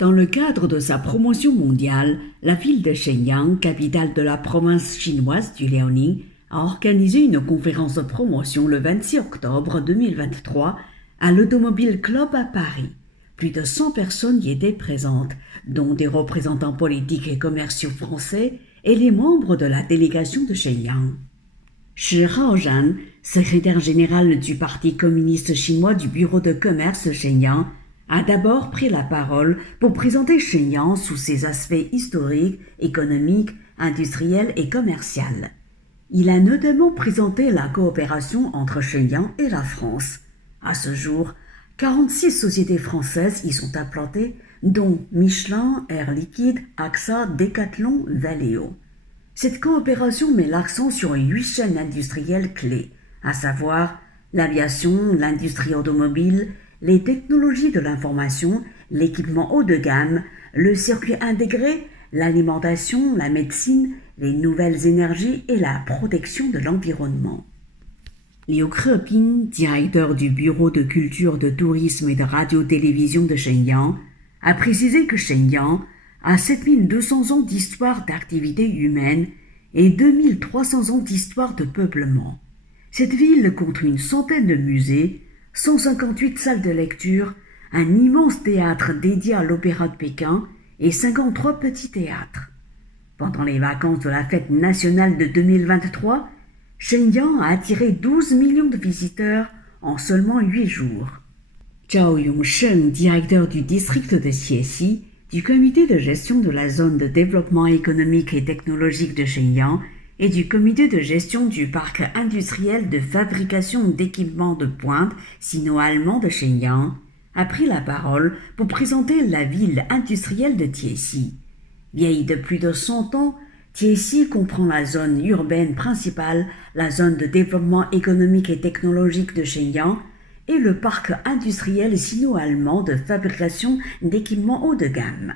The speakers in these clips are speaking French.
Dans le cadre de sa promotion mondiale, la ville de Shenyang, capitale de la province chinoise du Liaoning, a organisé une conférence de promotion le 26 octobre 2023 à l'Automobile Club à Paris. Plus de 100 personnes y étaient présentes, dont des représentants politiques et commerciaux français et les membres de la délégation de Shenyang. Shi Haozhan, secrétaire général du Parti communiste chinois du bureau de commerce de Shenyang, a d'abord pris la parole pour présenter Shenyang sous ses aspects historiques, économiques, industriels et commerciaux. Il a notamment présenté la coopération entre Shenyang et la France. À ce jour, 46 sociétés françaises y sont implantées, dont Michelin, Air Liquide, AXA, Decathlon, Valeo. Cette coopération met l'accent sur 8 chaînes industrielles clés, à savoir l'aviation, l'industrie automobile, les technologies de l'information, l'équipement haut de gamme, le circuit intégré, l'alimentation, la médecine, les nouvelles énergies et la protection de l'environnement. Liu Keping, directeur du Bureau de culture, de tourisme et de radio-télévision de Shenyang, a précisé que Shenyang a 7200 ans d'histoire d'activité humaine et 2300 ans d'histoire de peuplement. Cette ville compte une centaine de musées, 158 salles de lecture, un immense théâtre dédié à l'opéra de Pékin et 53 petits théâtres. Pendant les vacances de la fête nationale de 2023, Shenyang a attiré 12 millions de visiteurs en seulement 8 jours. Zhao Yongsheng, directeur du district de Xiexi, du comité de gestion de la zone de développement économique et technologique de Shenyang et du comité de gestion du parc industriel de fabrication d'équipements de pointe sino-allemand de Shenyang, a pris la parole pour présenter la ville industrielle de Tiexi. Vieille de plus de 100 ans, Tiexi comprend la zone urbaine principale, la zone de développement économique et technologique de Shenyang et le parc industriel sino-allemand de fabrication d'équipements haut de gamme.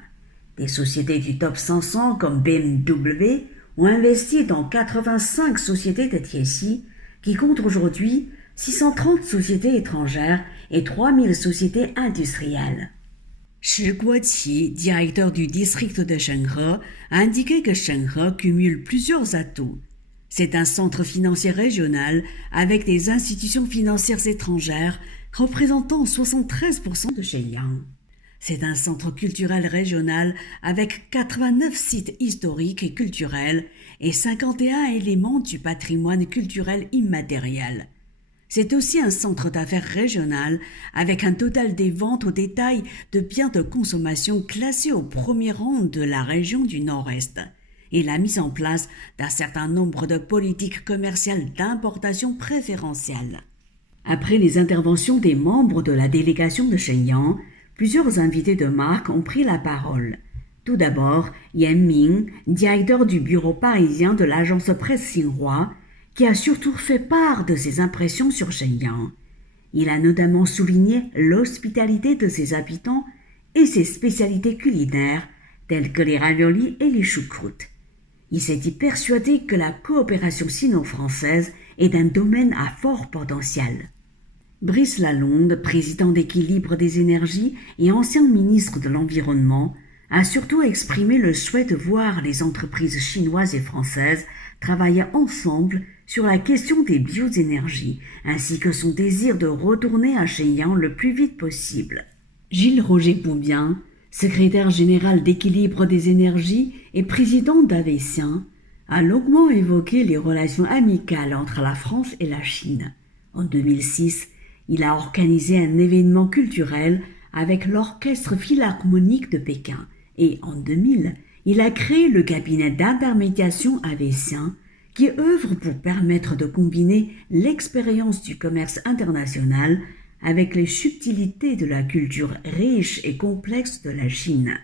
Des sociétés du top 500 comme BMW ont investi dans 85 sociétés de Tiexi qui comptent aujourd'hui 630 sociétés étrangères et 3000 sociétés industrielles. Shi Guoqi, directeur du district de Shenghe, a indiqué que Shenghe cumule plusieurs atouts. C'est un centre financier régional avec des institutions financières étrangères représentant 73% de Shenyang. C'est un centre culturel régional avec 89 sites historiques et culturels et 51 éléments du patrimoine culturel immatériel. C'est aussi un centre d'affaires régional avec un total des ventes au détail de biens de consommation classés au premier rang de la région du Nord-Est et la mise en place d'un certain nombre de politiques commerciales d'importation préférentielles. Après les interventions des membres de la délégation de Shenyang, plusieurs invités de marque ont pris la parole. Tout d'abord, Yan Ming, directeur du bureau parisien de l'agence presse Xinhua, qui a surtout fait part de ses impressions sur Shenyang. Il a notamment souligné l'hospitalité de ses habitants et ses spécialités culinaires, telles que les raviolis et les choucroutes. Il s'est dit persuadé que la coopération sino-française est un domaine à fort potentiel. Brice Lalonde, président d'Équilibre des énergies et ancien ministre de l'Environnement, a surtout exprimé le souhait de voir les entreprises chinoises et françaises travailler ensemble sur la question des bioénergies, ainsi que son désir de retourner à Shenyang le plus vite possible. Gilles Roger Boubien, secrétaire général d'Équilibre des énergies et président d'Avescien, a longuement évoqué les relations amicales entre la France et la Chine. En 2006, il a organisé un événement culturel avec l'Orchestre philharmonique de Pékin et en 2000, il a créé le cabinet d'intermédiation Avescien qui œuvre pour permettre de combiner l'expérience du commerce international avec les subtilités de la culture riche et complexe de la Chine.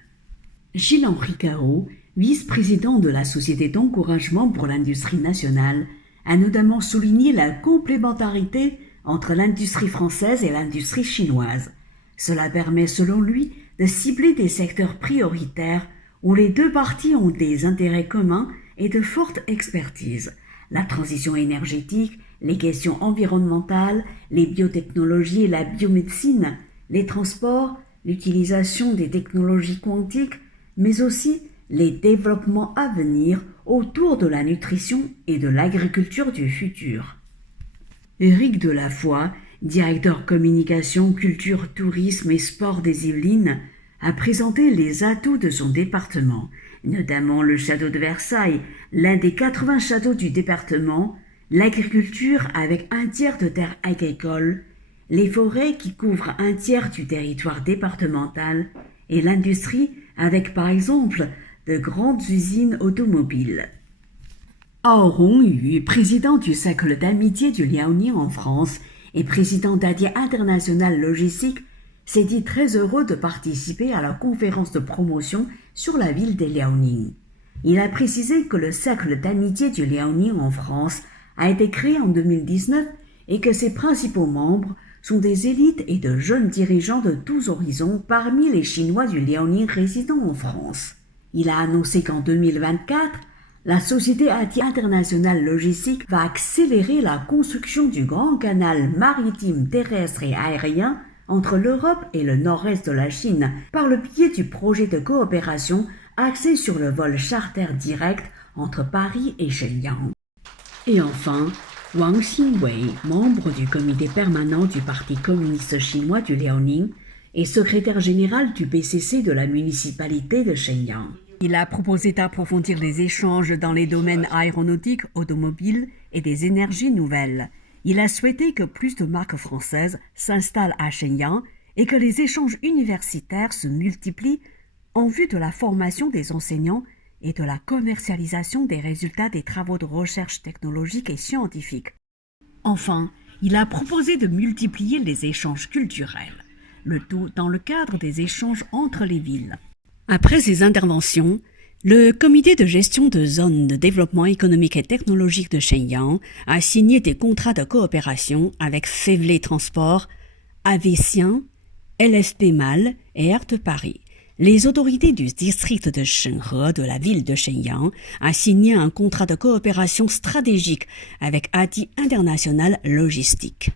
Gilles-Henri Cao, vice-président de la Société d'encouragement pour l'industrie nationale, a notamment souligné la complémentarité entre l'industrie française et l'industrie chinoise. Cela permet, selon lui, de cibler des secteurs prioritaires où les deux parties ont des intérêts communs et de fortes expertises. La transition énergétique, les questions environnementales, les biotechnologies et la biomédecine, les transports, l'utilisation des technologies quantiques, mais aussi les développements à venir autour de la nutrition et de l'agriculture du futur. Éric Delafoy, directeur communication, culture, tourisme et sport des Yvelines, a présenté les atouts de son département, notamment le château de Versailles, l'un des 80 châteaux du département, l'agriculture avec un tiers de terres agricoles, les forêts qui couvrent un tiers du territoire départemental et l'industrie avec par exemple de grandes usines automobiles. Ao Hongyu, président du Cercle d'amitié du Liaoning en France et président d'ADIE International Logistique, s'est dit très heureux de participer à la conférence de promotion sur la ville des Liaoning. Il a précisé que le Cercle d'amitié du Liaoning en France a été créé en 2019 et que ses principaux membres sont des élites et de jeunes dirigeants de tous horizons parmi les Chinois du Liaoning résidant en France. Il a annoncé qu'en 2024, la société ADIE International Logistique va accélérer la construction du grand canal maritime, terrestre et aérien entre l'Europe et le nord-est de la Chine par le biais du projet de coopération axé sur le vol charter direct entre Paris et Shenyang. Et enfin, Wang Xingwei, membre du comité permanent du Parti communiste chinois du Liaoning et secrétaire général du PCC de la municipalité de Shenyang. Il a proposé d'approfondir les échanges dans les domaines aéronautiques, automobiles et des énergies nouvelles. Il a souhaité que plus de marques françaises s'installent à Shenyang et que les échanges universitaires se multiplient en vue de la formation des enseignants et de la commercialisation des résultats des travaux de recherche technologique et scientifique. Enfin, il a proposé de multiplier les échanges culturels, le tout dans le cadre des échanges entre les villes. Après ces interventions, le comité de gestion de zones de développement économique et technologique de Shenyang a signé des contrats de coopération avec Fevlet Transport, Avescient, LSP Mal et Air de Paris. Les autorités du district de Shenhe de la ville de Shenyang a signé un contrat de coopération stratégique avec ADIE International Logistique.